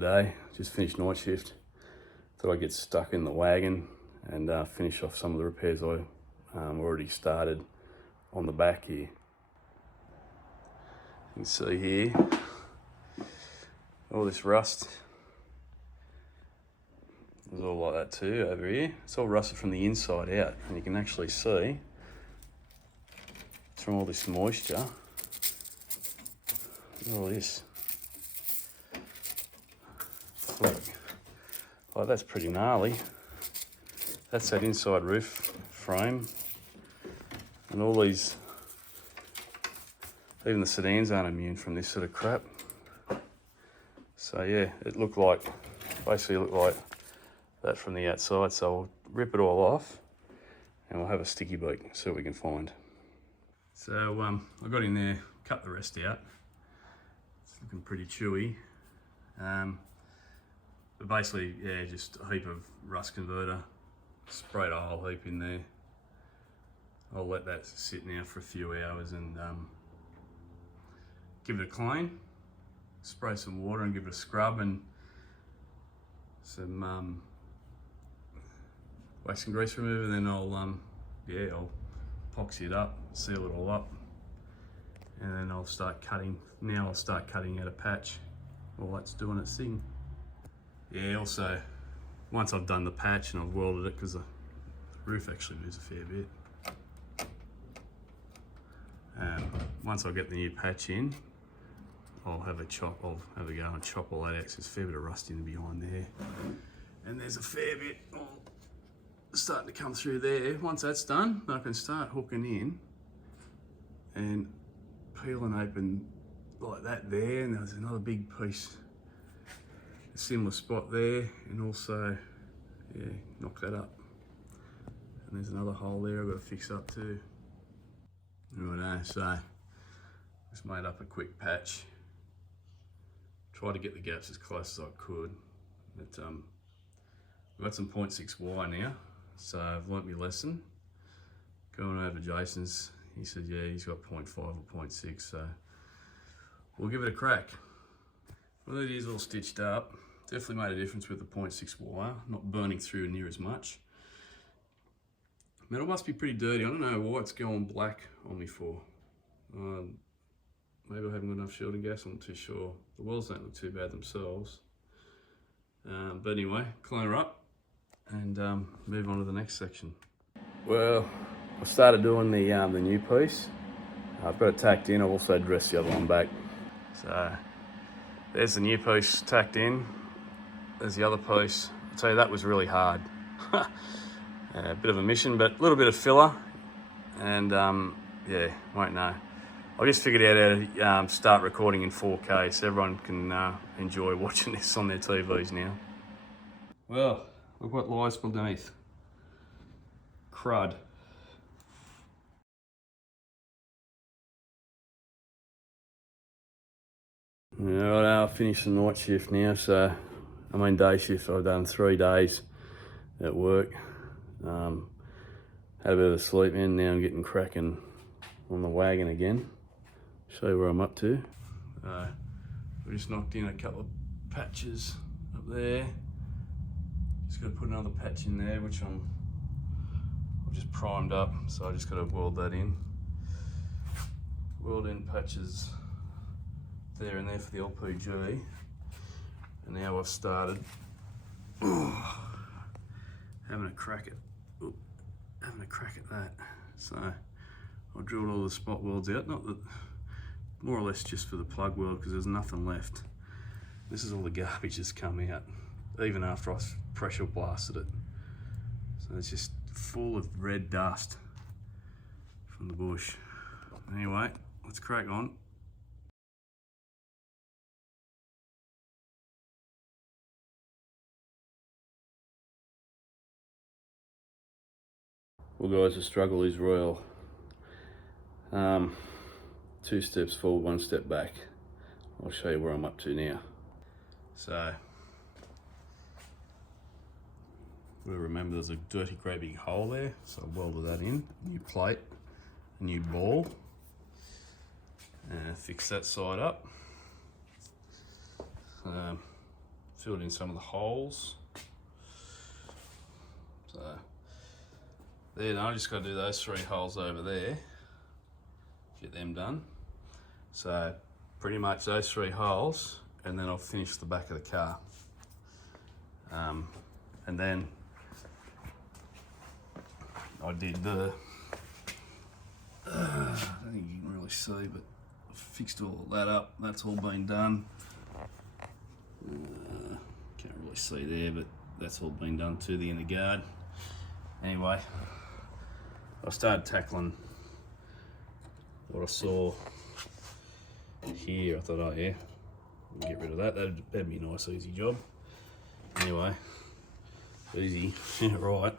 day. Just finished night shift. Thought I'd get stuck in the wagon and finish off some of the repairs I already started on the back here. You can see here all this rust. It's all like that too over here. It's all rusted from the inside out, and you can actually see it's from all this moisture. Look at all this. Look, like that's pretty gnarly. That's that inside roof frame, and all these, even the sedans aren't immune from this sort of crap. So yeah, it looked like, basically looked like that from the outside. So I'll rip it all off and we'll have a sticky beak, see what we can find. So I got in there, cut the rest out. It's looking pretty chewy. But basically, yeah, just a heap of rust converter. Sprayed a whole heap in there. I'll let that sit now for a few hours and give it a clean. Spray some water and give it a scrub and some wax and grease remover. Then I'll I'll epoxy it up, seal it all up, and then I'll start cutting. Now I'll start cutting out a patch while that's doing its thing. Yeah, also, once I've done the patch and I've welded it, because the roof actually moves a fair bit. Once I get the new patch in, I'll have a go and chop all that out, 'cause there's a fair bit of rust in behind there. And there's a fair bit starting to come through there. Once that's done, I can start hooking in and peeling open like that there, and there's another big piece, a similar spot there, and also, yeah, knock that up. And there's another hole there I've got to fix up too. Righto, so just made up a quick patch. Tried to get the gaps as close as I could. But I've got some 0.6Y now, so I've learnt my lesson. Going over Jason's, he said, yeah, he's got 0.5 or 0.6, so we'll give it a crack. Well, it is all stitched up. Definitely made a difference with the 0.6 wire, not burning through near as much. Metal must be pretty dirty. I don't know why it's going black on me for. Maybe I haven't got enough shielding gas, I'm not too sure. The welds don't look too bad themselves. But anyway, clean her up and move on to the next section. Well, I started doing the new piece. I've got it tacked in. I've also dressed the other one back. So there's the new piece tacked in. There's the other piece. I'll tell you, that was really hard. A bit of a mission, but a little bit of filler. And yeah, won't know. I just figured out how to start recording in 4K so everyone can enjoy watching this on their TVs now. Well, look what lies beneath. Crud. Right, I'll finish the night shift now, so I mean day shift. I've done 3 days at work. Had a bit of a sleep in, now I'm getting cracking on the wagon again. Show you where I'm up to. We just knocked in a couple of patches up there. Just got to put another patch in there, which I've just primed up, so I just got to weld that in. Weld in patches there and there for the LPG, and now I've started having a crack at that. So I drilled all the spot welds out, not that, more or less just for the plug weld, because there's nothing left. This is all the garbage that's come out, even after I pressure blasted it. So it's just full of red dust from the bush. Anyway, let's crack on. Well guys, the struggle is real. 2 steps forward, 1 step back. I'll show you where I'm up to now. So, we'll remember there's a dirty great big hole there, so I welded that in. New plate, a new ball, and fix that side up. filled in some of the holes. So then I just got to do those 3 holes over there, get them done. So pretty much those 3 holes, and then I'll finish the back of the car. And then I did the, I don't think you can really see, but I fixed all that up. That's all been done. Can't really see there, but that's all been done to the inner guard. Anyway, I started tackling what I saw here. I thought, oh yeah, get rid of that. That'd be a nice, easy job. Anyway, easy, right.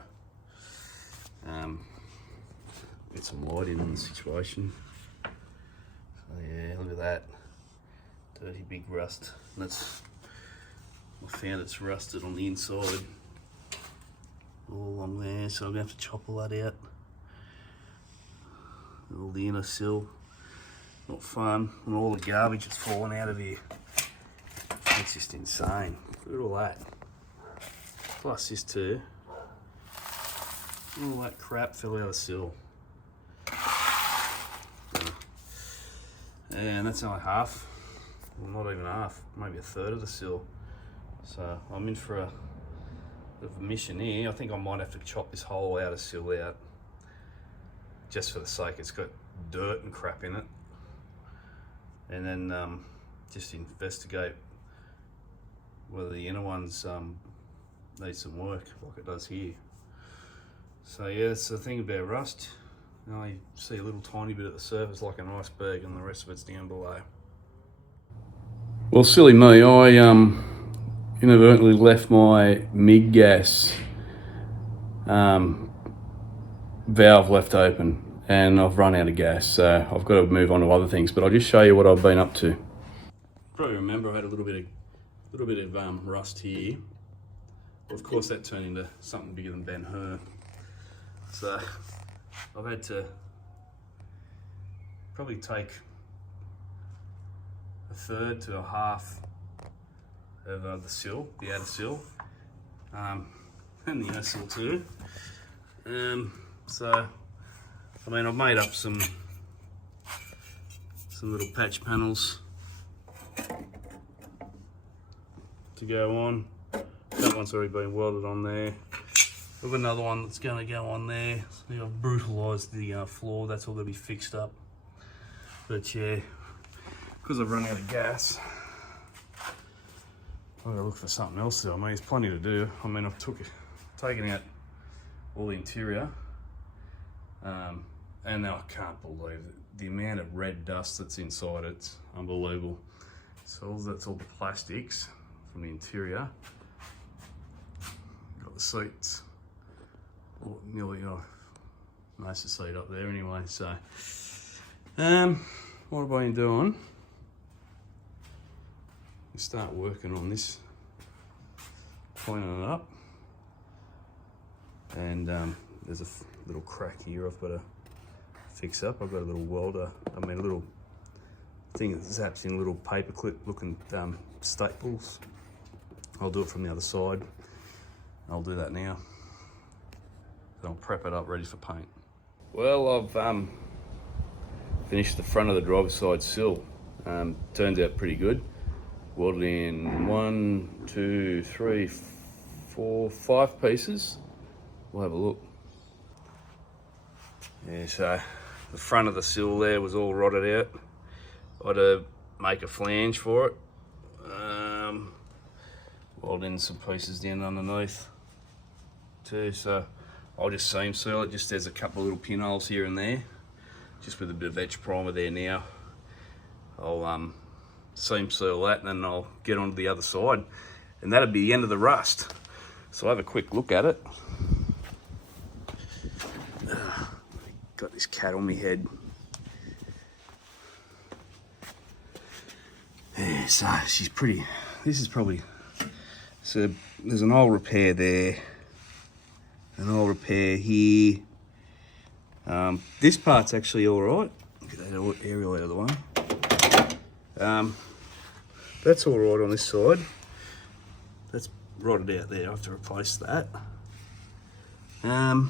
Get some light in on the situation. So yeah, look at that. Dirty big rust. And that's, I found it's rusted on the inside. All along there, so I'm gonna have to chop all that out. All the inner sill. Not fun. And all the garbage that's falling out of here. It's just insane. Look at all that. Plus this too. All that crap fell out of the sill. And that's only half. Well, not even half. Maybe a third of the sill. So I'm in for a bit of a mission here. I think I might have to chop this whole outer sill out. Just for the sake, it's got dirt and crap in it. And then just investigate whether the inner ones need some work, like it does here. So yeah, that's the thing about rust. You only see a little tiny bit at the surface like an iceberg, and the rest of it's down below. Well, silly me, I inadvertently left my MIG gas valve left open, and I've run out of gas, so I've got to move on to other things. But I'll just show you what I've been up to. Probably remember I had a little bit of rust here. Of course, that turned into something bigger than Ben-Hur. So I've had to probably take a third to a half of the sill, the outer sill, and the inner sill too. So I mean, I've made up some little patch panels to go on. That one's already been welded on there. I've got another one that's going to go on there. So I've brutalised the floor. That's all going to be fixed up. But yeah, because I've run out of gas, I've got to look for something else to do. I mean, there's plenty to do. I mean, I've taken out all the interior, and I can't believe it. The amount of red dust that's inside it's unbelievable. So that's all the plastics from the interior. Got the seats, nearly most of the seat up there anyway. So, what have I been doing? Start working on this, cleaning it up, and there's a little crack here I've got to fix up. I've got a little welder, a little thing that zaps in little paperclip looking staples. I'll do it from the other side. I'll do that now. Then I'll prep it up ready for paint. Well, I've finished the front of the driver's side sill. Turns out pretty good. Welded in 1, 2, 3, 4, 5 pieces. We'll have a look. Yeah, so the front of the sill there was all rotted out. I had to make a flange for it. Weld in some pieces down underneath too. So I'll just seam seal it. Just there's a couple of little pinholes here and there. Just with a bit of etch primer there now. I'll seam seal that, and then I'll get onto the other side, and that'll be the end of the rust. So I'll have a quick look at it. Got this cat on my head. Yeah, so she's pretty. This is probably, so there's an oil repair there, an oil repair here. This part's actually all right. Get that aerial out of the way. That's all right on this side. rotted out there. I have to replace that. And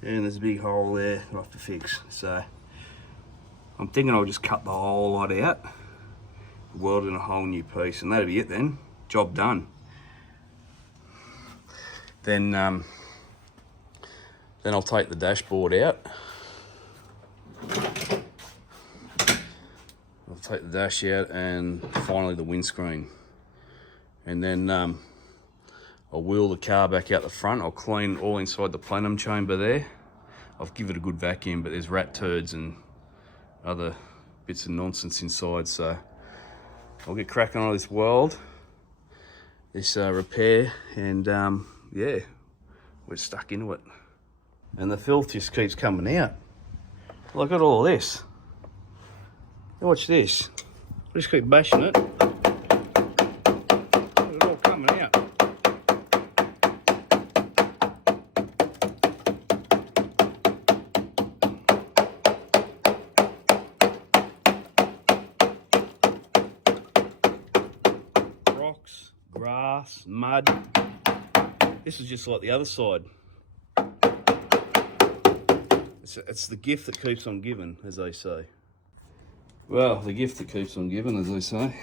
there's a big hole there I have to fix. So I'm thinking I'll just cut the whole lot out, weld in a whole new piece, and that'll be it then. Job done. Then I'll take the dashboard out. I'll take the dash out and finally the windscreen. And then I'll wheel the car back out the front. I'll clean all inside the plenum chamber there. I'll give it a good vacuum, but there's rat turds and other bits of nonsense inside. So I'll get cracking on this weld, this repair, and yeah, we're stuck into it. And the filth just keeps coming out. Look at all this. Watch this. I just keep bashing it. Look at it all coming out. Rocks, grass, mud. This is just like the other side. It's the gift that keeps on giving, as they say. Well, the gift that keeps on giving, as they say.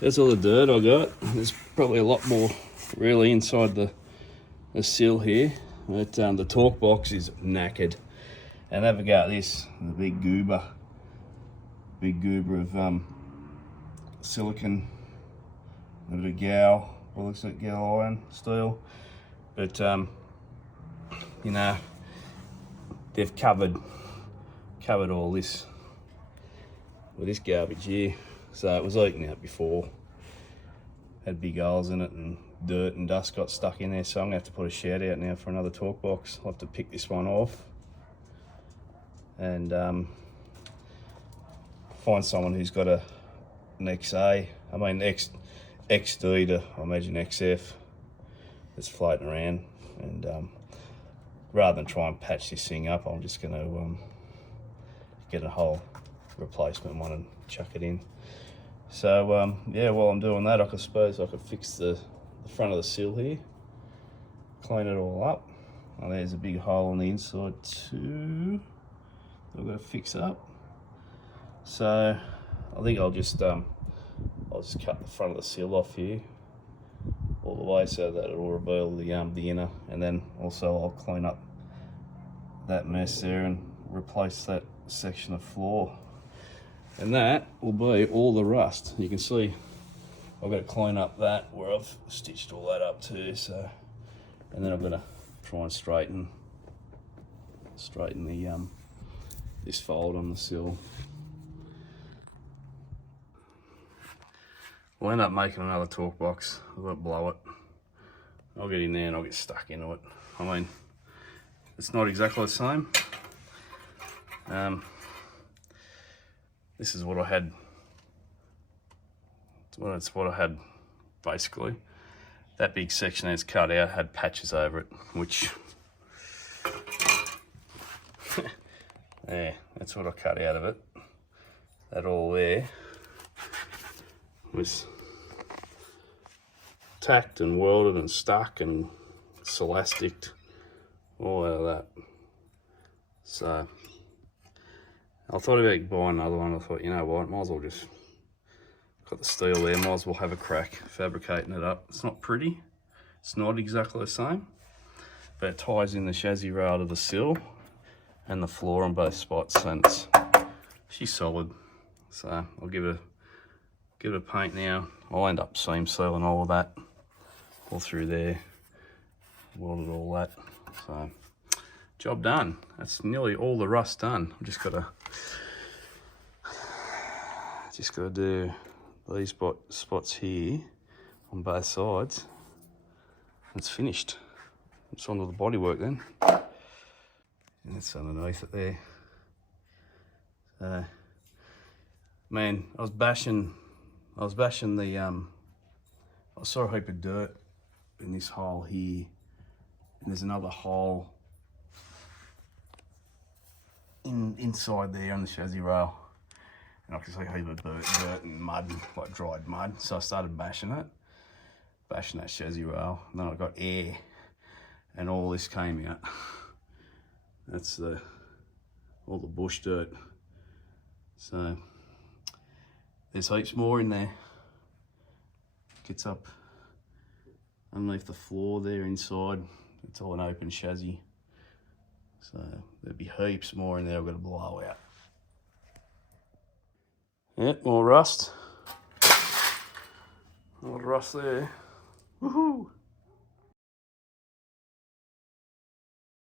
That's all the dirt I got. There's probably a lot more really inside the sill here. But the torque box is knackered. And have a go at this, the big goober of silicon, a bit of gal, well, looks like gal iron, steel. But you know, they've covered all this with this garbage here. So it was leaking out before, had big holes in it, and dirt and dust got stuck in there. So I'm gonna have to put a shout out now for another torque box. I'll have to pick this one off and find someone who's got an XA, I mean XD to, I imagine, XF that's floating around. And rather than try and patch this thing up, I'm just going to get a whole replacement one and chuck it in. So yeah, while I'm doing that, I suppose I could fix the front of the sill here, clean it all up. Oh, there's a big hole on the inside too I've got to fix up. So I think I'll just cut the front of the sill off here all the way so that it will reveal the inner, and then also I'll clean up that mess there and replace that section of floor, and that will be all the rust. You can see I've got to clean up that where I've stitched all that up too. So, and then I'm going to try and straighten the this fold on the sill. We'll end up making another torque box. I won't blow it. I'll get in there and I'll get stuck into it. I mean, it's not exactly the same. This is what I had. It's what I had basically. That big section that's cut out had patches over it, which yeah, that's what I cut out of it. That all there was tacked and welded and stuck and elasticed all out of that. So I thought about buying another one. I thought, you know what, might as well just, got the steel there, might as well have a crack fabricating it up. It's not pretty, it's not exactly the same, but it ties in the chassis rail to the sill and the floor on both spots, and she's solid. So I'll give it a paint now. I'll end up seam sealing all of that, all through there, welded all that. So job done. That's nearly all the rust done. I've just got to do these spots here on both sides. It's finished. It's onto the bodywork then. And it's underneath it there. So, man, I was bashing the I saw a heap of dirt in this hole here, and there's another hole inside there on the chassis rail, and I could see a heap of dirt and mud, like dried mud. So I started bashing it, bashing that chassis rail. And then I got air, and all this came out. That's all the bush dirt. So there's heaps more in there. Gets up underneath the floor there inside. It's all an open chassis. So there'll be heaps more in there I've got to blow out. Yep, more rust. A lot of rust there. Woohoo!